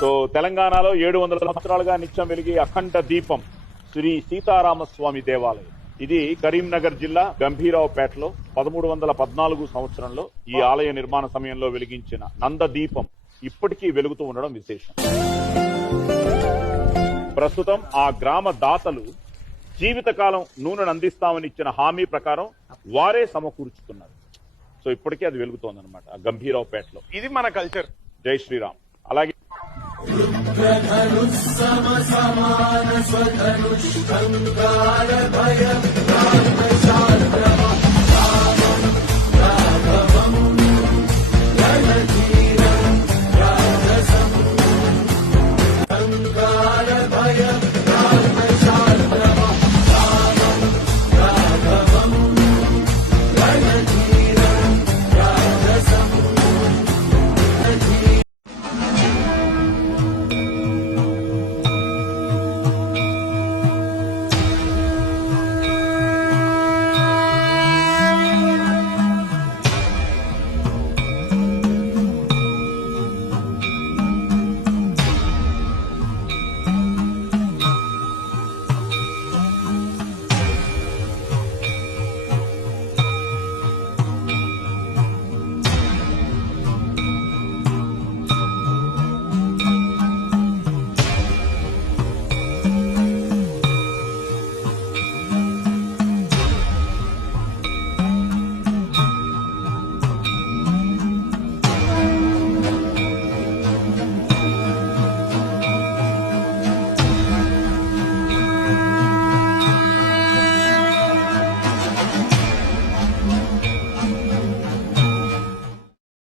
So తెలంగాణలో 700 సంవత్సరాలుగా నిత్యం వెలిగే అఖండ దీపం శ్రీ సీతారామస్వామి దేవాలయం. ఇది కరీంనగర్ జిల్లా గంభీరావుపేటలో 1314 సంవత్సరంలో ఈ ఆలయ నిర్మాణ సమయంలో వెలిగించిన నంద దీపం ఇప్పటికీ వెలుగుతూ ఉండడం విశేషం. ప్రస్తుతం ఆ గ్రామ దాతలు జీవితకాలం నూనెను అందిస్తామని ఇచ్చిన హామీ ప్రకారం వారే సమకూర్చుతున్నారు. సో ఇప్పటికీ అది వెలుగుతోంది అనమాట గంభీరావుపేటలో. ఇది మన కల్చర్. జై శ్రీరామ్. అలాగే సమాన స్వధనుష్ఠంగార భయం